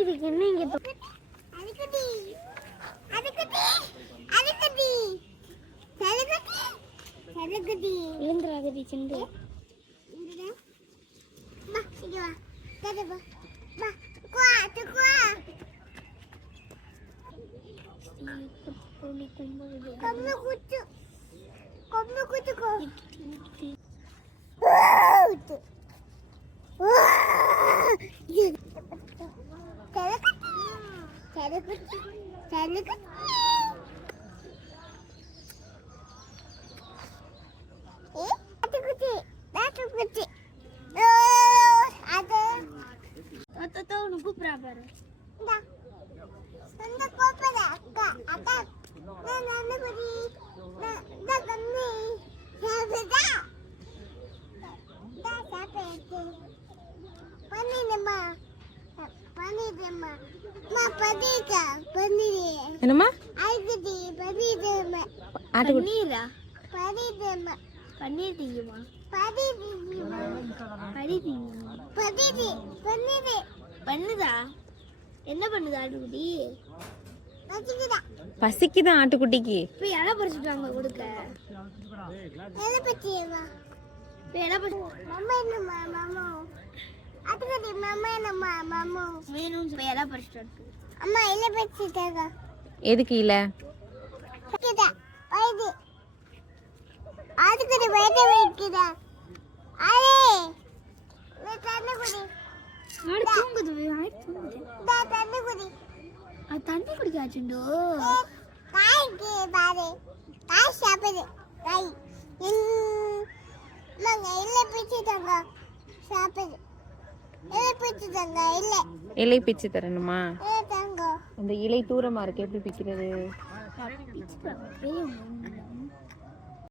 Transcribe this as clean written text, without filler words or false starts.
இதுக்கு என்ன இங்க எழுந்துராகதி சென்று கூப்பிடா பாரு என்னம்மா பண்ணுதா என்ன பண்ணுது ஆட்டுக்குட்டி பசிக்குதான் ஆட்டுக்குட்டிக்கு இப்ப இலை பறிச்சுட்டு வாங்க கொடுக்க எதுக்கு இல்ல தண்ணி குடிக்காச்சுண்டோ இலை பிச்சு தரணுமா? அந்த இலை தூரமா இருக்கு, எப்படி பிக்கிறது?